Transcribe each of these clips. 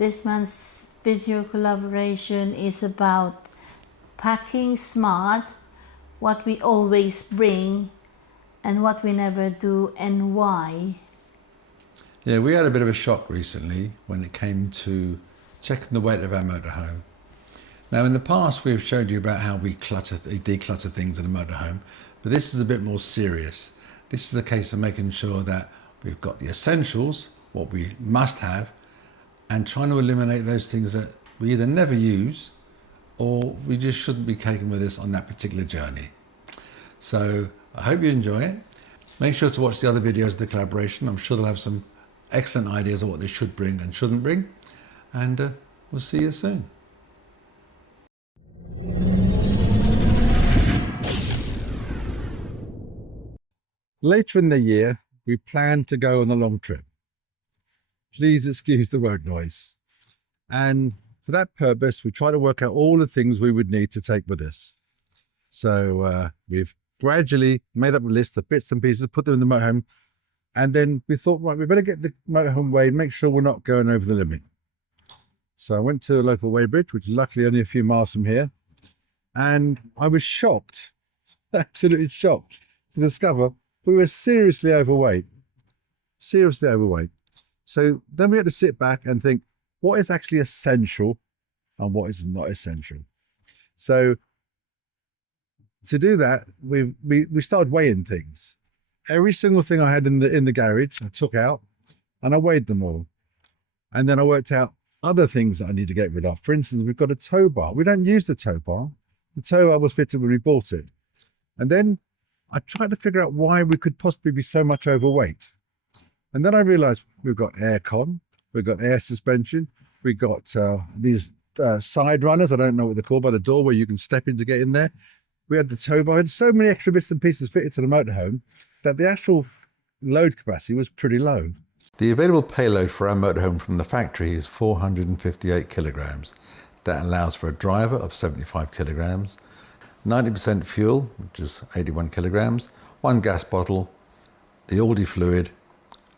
This month's video collaboration is about packing smart, what we always bring and what we never do and why. Yeah, we had a bit of a shock recently when it came to checking the weight of our motorhome. Now, in the past, we've showed you about how we declutter things in a motorhome, but this is a bit more serious. This is a case of making sure that we've got the essentials, what we must have, and trying to eliminate those things that we either never use or we just shouldn't be taking with us on that particular journey. So I hope you enjoy it. Make sure to watch the other videos of the collaboration. I'm sure they'll have some excellent ideas of what they should bring and shouldn't bring. And we'll see you soon. Later in the year, we plan to go on a long trip. Please excuse the road noise. And for that purpose, we try to work out all the things we would need to take with us. So we've gradually made up a list of bits and pieces, put them in the motorhome, and then we thought, right, we better get the motorhome weighed, make sure we're not going over the limit. So I went to a local weighbridge, which is luckily only a few miles from here, and I was shocked, absolutely shocked, to discover we were seriously overweight. Seriously overweight. So then we had to sit back and think, what is actually essential and what is not essential? So to do that, we started weighing things. Every single thing I had in the garage, I took out and I weighed them all. And then I worked out other things that I need to get rid of. For instance, we've got a tow bar. We don't use the tow bar. The tow bar was fitted when we bought it. And then I tried to figure out why we could possibly be so much overweight. And then I realized we've got aircon, we've got air suspension, we've got these side runners, I don't know what they're called, by the door where you can step in to get in there. We had the tow bar, and so many extra bits and pieces fitted to the motorhome that the actual load capacity was pretty low. The available payload for our motorhome from the factory is 458 kilograms. That allows for a driver of 75 kilograms, 90% fuel, which is 81 kilograms, one gas bottle, the Aldi fluid,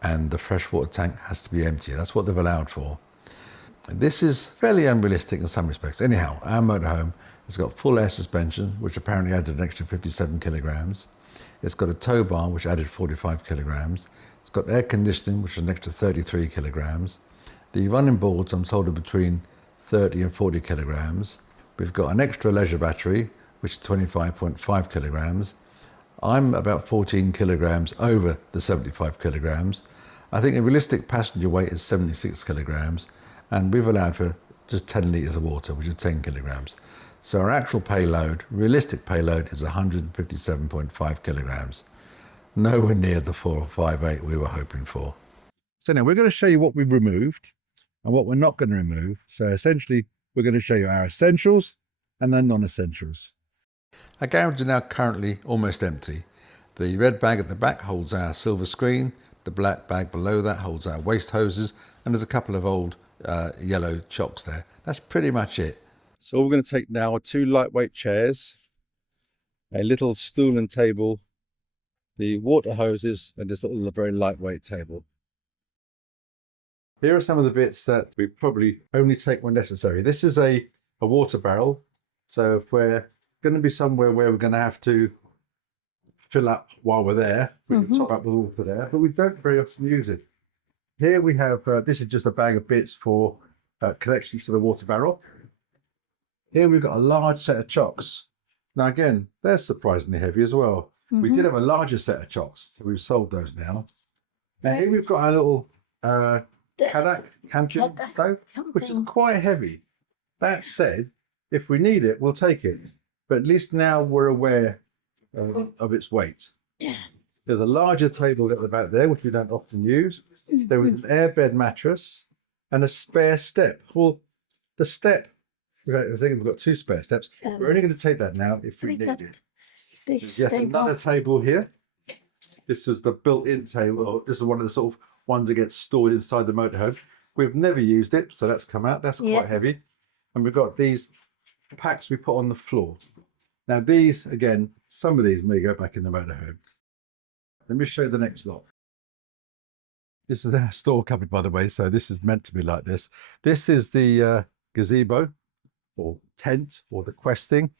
and the freshwater tank has to be empty. That's what they've allowed for. This is fairly unrealistic in some respects. Anyhow, our motorhome has got full air suspension, which apparently added an extra 57 kilograms. It's got a tow bar, which added 45 kilograms. It's got air conditioning, which is an extra 33 kilograms. The running boards, I'm told, are between 30 and 40 kilograms. We've got an extra leisure battery, which is 25.5 kilograms. I'm about 14 kilograms over the 75 kilograms. I think a realistic passenger weight is 76 kilograms, and we've allowed for just 10 litres of water, which is 10 kilograms. So our actual payload, realistic payload, is 157.5 kilograms. Nowhere near the 458 we were hoping for. So now we're going to show you what we've removed and what we're not going to remove. So essentially, we're going to show you our essentials and then non-essentials. Our garage is now currently almost empty. The red bag at the back holds our silver screen, the black bag below that holds our waste hoses, and there's a couple of old yellow chocks there. That's pretty much it. So all we're going to take now are two lightweight chairs, a little stool and table, the water hoses, and this little very lightweight table. Here are some of the bits that we probably only take when necessary. This is a water barrel. So if we're going to be somewhere where we're going to have to fill up while we're there, we can top up with water there, but we don't very often use it. Here we have, this is just a bag of bits for connections to the water barrel. Here we've got a large set of chocks. Now again, they're surprisingly heavy as well. We did have a larger set of chocks, so we've sold those now. Now here we've got our little camping stove, which is quite heavy. That said, if we need it, we'll take it. But at least now we're aware of its weight. There's a larger table at the back there, which we don't often use. There was an airbed mattress and a spare step. Well, the step, I think we've got two spare steps. We're only going to take that now if we need it. Yes, another table here. This was the built-in table. This is one of the sort of ones that gets stored inside the motorhome. We've never used it, so that's come out. That's quite heavy. And we've got these packs we put on the floor. Now these, again, some of these may go back in the motorhome. Let me show you the next lot. This is our store cupboard, by the way, so this is meant to be like this. This is the gazebo or tent or the questing.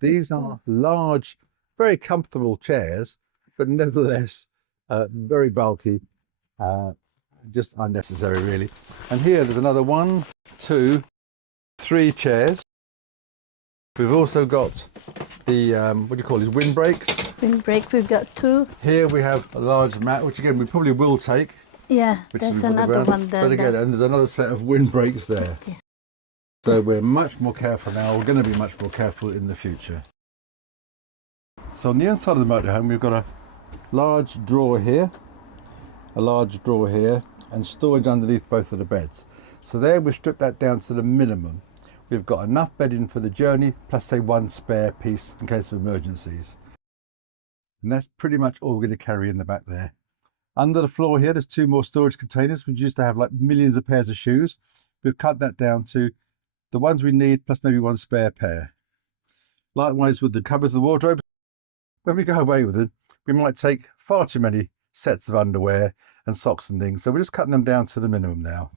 These are large, very comfortable chairs, but nevertheless very bulky, just unnecessary really. And here there's another 1, 2, 3 chairs. We've also got the, what do you call these, windbreaks? Windbreak, we've got 2. Here we have a large mat, which again we probably will take. Yeah, there's another one there. But again, and there's another set of windbreaks there. Yeah. So we're much more careful now. We're going to be much more careful in the future. So on the inside of the motorhome, we've got a large drawer here, and storage underneath both of the beds. So there we've stripped that down to the minimum. We've got enough bedding for the journey, plus say 1 spare piece in case of emergencies. And that's pretty much all we're going to carry in the back there. Under the floor here, there's 2 more storage containers. We used to have like millions of pairs of shoes. We've cut that down to the ones we need, plus maybe 1 spare pair. Likewise with the cupboards, the wardrobe. When we go away with it, we might take far too many sets of underwear and socks and things. So we're just cutting them down to the minimum now.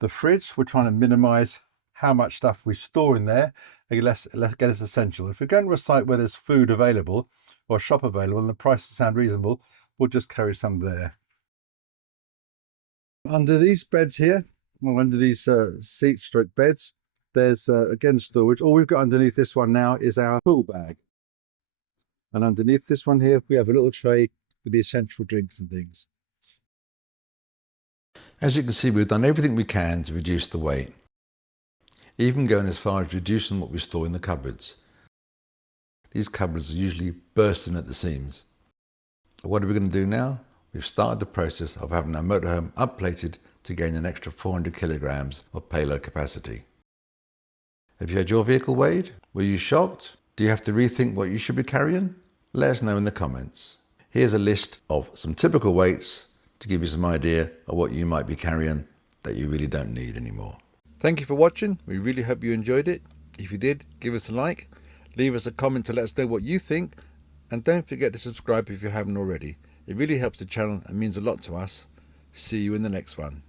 The fridge, we're trying to minimize how much stuff we store in there and get us essential. If we're going to a site where there's food available or a shop available and the prices sound reasonable, we'll just carry some there. Under these beds here, or under these seat-stroke beds, there's again storage. All we've got underneath this one now is our pool bag. And underneath this one here, we have a little tray with the essential drinks and things. As you can see, we've done everything we can to reduce the weight, even going as far as reducing what we store in the cupboards. These cupboards are usually bursting at the seams. What are we going to do now? We've started the process of having our motorhome upplated to gain an extra 400 kilograms of payload capacity. Have you had your vehicle weighed? Were you shocked? Do you have to rethink what you should be carrying? Let us know in the comments. Here's a list of some typical weights to give you some idea of what you might be carrying that you really don't need anymore. Thank you for watching. We really hope you enjoyed it. If you did, give us a like, leave us a comment to let us know what you think, and don't forget to subscribe if you haven't already. It really helps the channel and means a lot to us. See you in the next one.